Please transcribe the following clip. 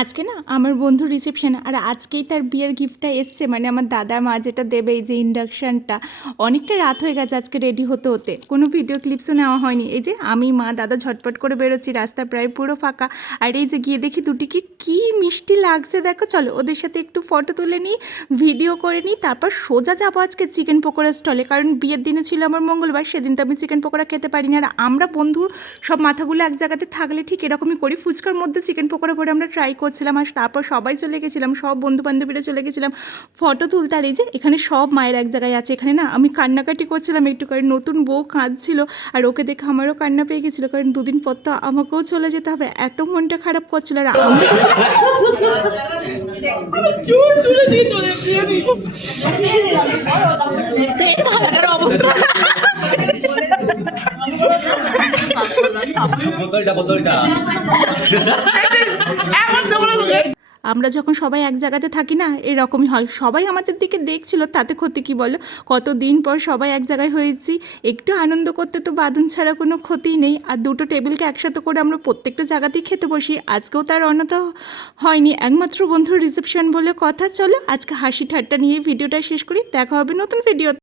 আজকে না আমার বন্ধুর রিসেপশন, আর আজকেই তার বিয়ের গিফটটা এসছে, মানে আমার দাদা মা যেটা দেবে, এই যে ইন্ডাকশানটা। অনেকটা রাত হয়ে গেছে আজকে রেডি হতে হতে, কোনো ভিডিও ক্লিপসও নেওয়া হয়নি। এই যে আমি মা দাদা ঝটপট করে বেরোচ্ছি, রাস্তা প্রায় পুরো ফাঁকা। আর এই যে গিয়ে দেখি দুটিকে কি মিষ্টি লাগছে দেখো, চলো ওদের সাথে একটু ফটো তুলে নিই, ভিডিও করে নিই, তারপর সোজা যাবো আজকে চিকেন পকোড়া স্টলে, কারণ বিয়ের দিনে ছিল আমার মঙ্গলবার, সেদিন তো আমি চিকেন পকোড়া খেতে পারিনি। আর আমরা বন্ধুর সব মাথাগুলো এক জায়গাতে থাকলে ঠিক এরকমই করি, ফুচকার মধ্যে চিকেন পকোড়া ভরে আমরা ট্রাই করছিলাম। আর তারপর সবাই চলে গেছিলাম, সব বন্ধু বান্ধবীরা চলে গেছিলাম ফটো তুলতে। আর এই যে এখানে সব মায়ের এক জায়গায় আছে, এখানে না আমি কান্নাকাটি করছিলাম একটু, কারণ নতুন বউ কাঁদছিল, আর ওকে দেখে আমারও কান্না পেয়ে গেছিলো, কারণ দুদিন পর তো আমাকেও চলে যেতে হবে, এত মনটা খারাপ করছিল। আর অবস্থা আমরা যখন সবাই এক জায়গাতে থাকি না, এরকমই হয়, সবাই আমাদের দিকে দেখছিল, তাতে ক্ষতি কি বলো? কতদিন পর সবাই এক জায়গায় হয়েছি, একটু আনন্দ করতে তো বাঁধন ছাড়া কোনো ক্ষতি নেই। আর দুটো টেবিলকে একসাথে করে আমরা প্রত্যেকটা জায়গাতেই খেতে বসি, আজকেও তার অন্যথা হয়নি, একমাত্র বন্ধুর রিসেপশন বলে কথা। চলো আজকে হাসি ঠাট্টা নিয়ে ভিডিওটা শেষ করি, দেখা হবে নতুন ভিডিও।